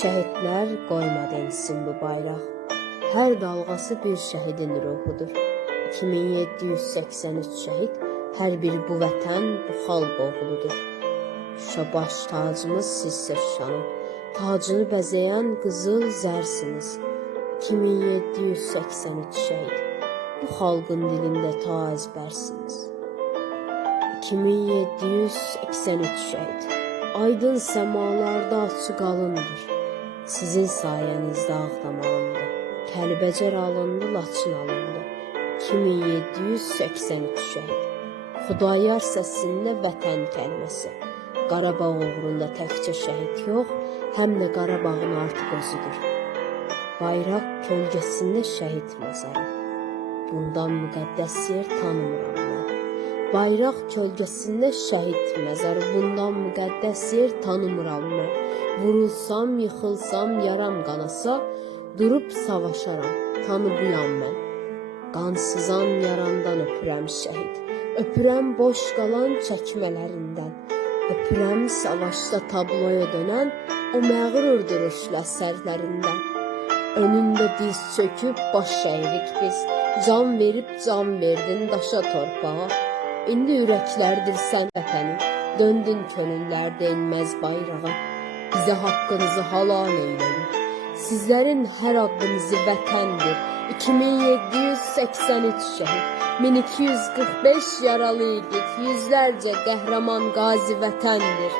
Şəhidlər qoymadı ensin bu bayraq. Hər dalğası bir şəhidin ruhudur. 2783 şəhid, hər biri bu vətən, bu xalq oğludur. Şuşa baş tacımız sizsə Şuşanın, tacını bəzəyən qızıl zərsiniz. 2783 şəhid, bu xalqın dilində ta əzbərsiniz. 2783 şəhid, aydın səmalarda açıq alındır. Sizin sayənizdə Ağdam alındı, Kəlbəcər alındı, Laçın alındı. 2783 şəhid, Xudayar səsində vətən kəlməsi. Qarabağ uğrunda təkcə şəhid yox, həm də Qarabağın artıq özüdür. Bayraq kölgəsində şəhid məzarı, bundan müqəddəs yer tanımıram mən. Bayraq kölgəsində şəhid məzarı, bundan müqəddəs yer tanımıram mən. Vurulsam, yıxılsam, yaram qanasa, durub savaşaram, tanıbıyam mən. Qansızan yarandan öpürəm şəhid, öpürəm boş qalan çəkmələrindən, öpürəm savaşda tabloya dönən o məğrur duruşla sərlərindən. Önündə diz çöküb baş əyirik biz, can verib can verdin daşa torpağa. İndi ürəklərdir sən vətənin, döndün könüllərdə enməz bayrağa. Bizə haqqınızı halal eyləyin, sizlərin hər addınızı vətəndir. 2783 şəhid, 1245 yaralı yiğit, yüzlərcə qəhrəman qazi vətəndir.